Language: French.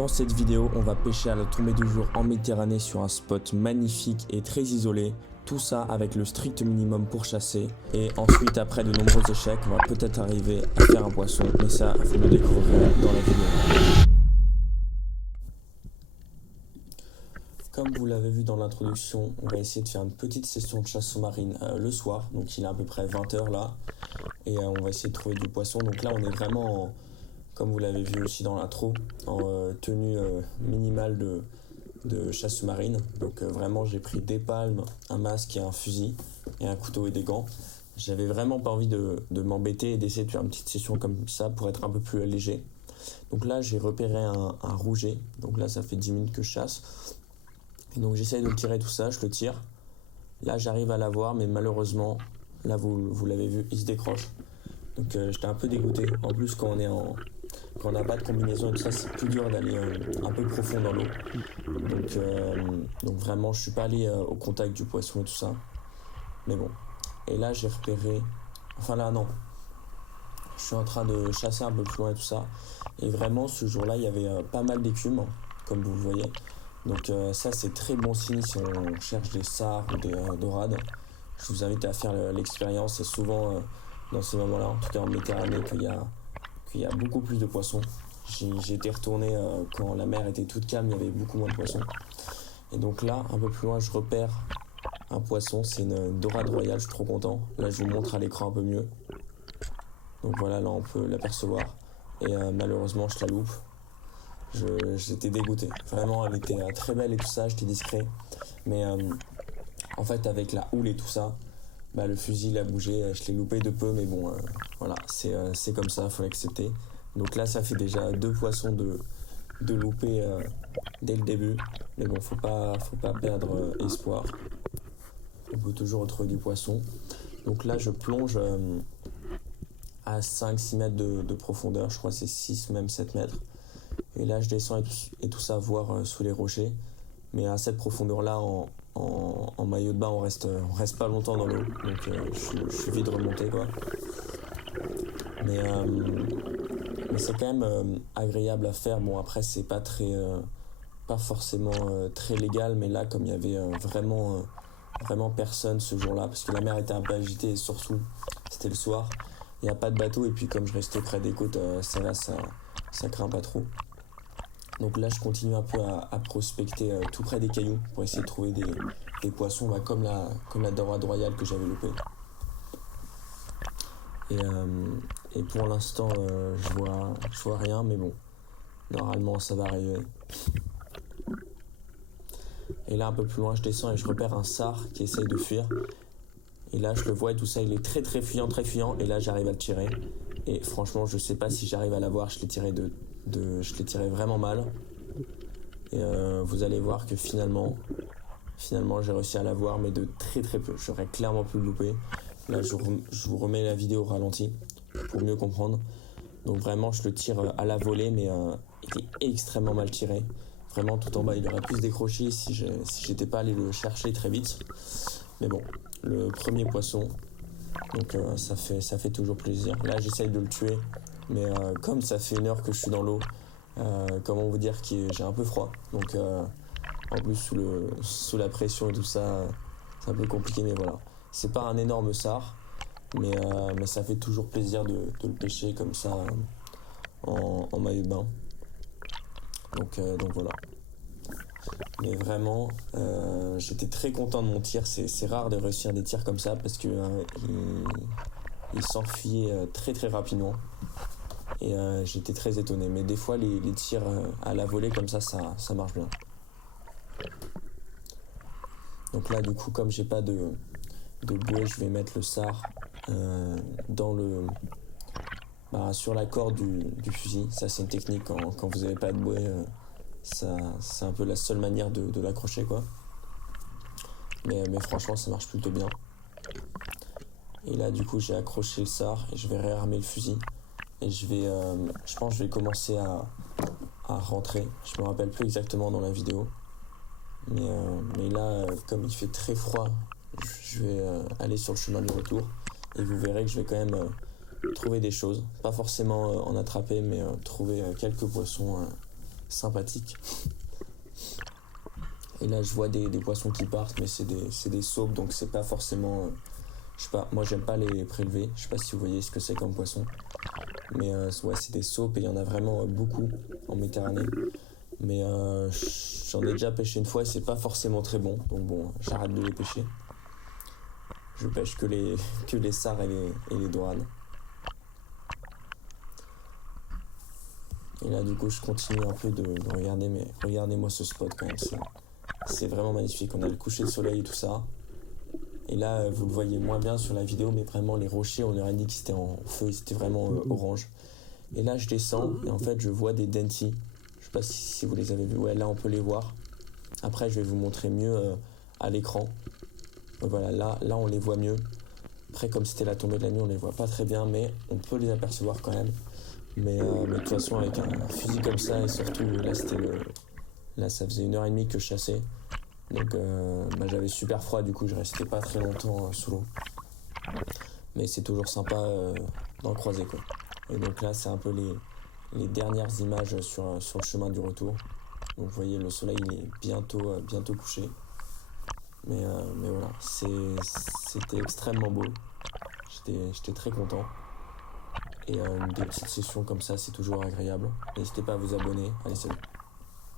Dans cette vidéo, on va pêcher à la tombée du jour en Méditerranée sur un spot magnifique et très isolé. Tout ça avec le strict minimum pour chasser. Et ensuite, après de nombreux échecs, on va peut-être arriver à faire un poisson. Mais ça, vous le découvrirez dans la vidéo. Comme vous l'avez vu dans l'introduction, on va essayer de faire une petite session de chasse sous-marine le soir. Donc il est à peu près 20h là. Et on va essayer de trouver du poisson. Donc là, on est vraiment comme vous l'avez vu aussi dans l'intro, en tenue minimale de chasse sous-marine. Donc vraiment, j'ai pris des palmes, un masque et un fusil, et un couteau et des gants. J'avais vraiment pas envie de m'embêter et d'essayer de faire une petite session comme ça pour être un peu plus léger. Donc là, j'ai repéré un rouget. Donc là, ça fait 10 minutes que je chasse. Et donc j'essaye de le tirer tout ça, je le tire. Là, j'arrive à l'avoir, mais malheureusement, là, vous l'avez vu, il se décroche. Donc j'étais un peu dégoûté. En plus, quand on n'a pas de combinaison et tout ça, c'est plus dur d'aller un peu profond dans l'eau. Donc vraiment, je suis pas allé au contact du poisson et tout ça. Mais bon. Et là, j'ai repéré... Enfin là, non. Je suis en train de chasser un peu plus loin et tout ça. Et vraiment, ce jour-là, il y avait pas mal d'écume, comme vous le voyez. Donc ça, c'est très bon signe si on cherche des sards ou des dorades. Je vous invite à faire l'expérience. C'est souvent dans ces moments-là, en tout cas en Méditerranée, qu'il y a beaucoup plus de poissons. J'ai été retourné quand la mer était toute calme, il y avait beaucoup moins de poissons. Et donc là, un peu plus loin, je repère un poisson, c'est une dorade royale, je suis trop content. Là, je vous montre à l'écran un peu mieux. Donc voilà, là, on peut l'apercevoir. Et malheureusement, je la loupe. J'étais dégoûté. Vraiment, elle était très belle et tout ça, j'étais discret. Mais en fait, avec la houle et tout ça, le fusil a bougé, je l'ai loupé de peu, mais bon, voilà, c'est comme ça, faut l'accepter. Donc là, ça fait déjà 2 poissons de louper dès le début. Mais bon, faut pas perdre espoir. On peut toujours retrouver du poisson. Donc là, je plonge à 5-6 mètres de profondeur, je crois que c'est 6, même 7 mètres. Et là, je descends et tout ça, voir sous les rochers. Mais à cette profondeur-là, en maillot de bain, on reste pas longtemps dans l'eau. Donc je suis vite remonté, quoi. Mais c'est quand même agréable à faire. Bon, après, c'est pas forcément très légal. Mais là, comme il y avait vraiment personne ce jour-là, parce que la mer était un peu agitée et surtout, c'était le soir. Il n'y a pas de bateau. Et puis, comme je restais près des côtes, ça craint pas trop. Donc là, je continue un peu à prospecter tout près des cailloux pour essayer de trouver des poissons comme la dorade royale que j'avais loupée. Et pour l'instant, je vois rien, mais bon, normalement, ça va arriver. Et là, un peu plus loin, je descends et je repère un sard qui essaye de fuir. Et là, je le vois et tout ça, il est très très fuyant, très fuyant. Et là, j'arrive à le tirer. Et franchement, je sais pas si j'arrive à l'avoir, je l'ai tiré vraiment mal. Et vous allez voir que finalement j'ai réussi à l'avoir, mais de très très peu. J'aurais clairement pu le louper. Là, je vous remets la vidéo au ralenti pour mieux comprendre. Donc vraiment, je le tire à la volée, mais il est extrêmement mal tiré. Vraiment, tout en bas, il aurait pu se décrocher si j'étais pas allé le chercher très vite. Mais bon, le premier poisson, donc ça fait toujours plaisir. Là, j'essaye de le tuer, mais comme ça fait 1 heure que je suis dans l'eau, comment vous dire que j'ai un peu froid. Donc en plus sous la pression et tout ça, c'est un peu compliqué, mais voilà. C'est pas un énorme sard, mais ça fait toujours plaisir de le pêcher comme ça en maillot de bain. Donc voilà. Mais vraiment, j'étais très content de mon tir. C'est rare de réussir des tirs comme ça parce que il s'enfuyait très très rapidement. Et j'étais très étonné. Mais des fois, les tirs à la volée comme ça marche bien. Donc là, du coup, comme j'ai pas de bouée, je vais mettre le sard sur la corde du fusil. Ça, c'est une technique quand vous n'avez pas de bouée. C'est un peu la seule manière de l'accrocher, quoi. Mais franchement, ça marche plutôt bien. Et là, du coup, j'ai accroché le sard et je vais réarmer le fusil. Et je pense que je vais commencer à rentrer. Je me rappelle plus exactement dans la vidéo. Mais là, comme il fait très froid, je vais aller sur le chemin du retour. Et vous verrez que je vais quand même trouver des choses. Pas forcément en attraper, mais trouver quelques poissons sympathique. Et là je vois des poissons qui partent, mais c'est des saupes, donc c'est pas forcément... je sais pas, moi j'aime pas les prélever, je sais pas si vous voyez ce que c'est comme poisson. Mais ouais, c'est des saupes et il y en a vraiment beaucoup en Méditerranée. Mais j'en ai déjà pêché une fois et c'est pas forcément très bon. Donc bon, j'arrête de les pêcher. Je pêche que les sards et les dorades. Et là du coup je continue un peu de regarder, mais regardez-moi ce spot quand même, c'est vraiment magnifique. On a le coucher de soleil et tout ça. Et là vous le voyez moins bien sur la vidéo, mais vraiment les rochers, on aurait dit qu'ils étaient en feu, ils étaient vraiment orange. Et là je descends et en fait je vois des dentis. Je sais pas si vous les avez vus, ouais là on peut les voir. Après je vais vous montrer mieux à l'écran. Voilà, là on les voit mieux. Après comme c'était la tombée de la nuit, on les voit pas très bien, mais on peut les apercevoir quand même. Mais de toute façon avec un fusil comme ça, et surtout là ça faisait 1h30 que je chassais. Donc j'avais super froid, du coup je restais pas très longtemps sous l'eau. Mais c'est toujours sympa d'en croiser quoi. Et donc là c'est un peu les dernières images sur le chemin du retour. Donc vous voyez le soleil il est bientôt couché. Mais voilà, c'était extrêmement beau. J'étais très content. Et des petites sessions comme ça c'est toujours agréable. N'hésitez pas à vous abonner. Allez salut.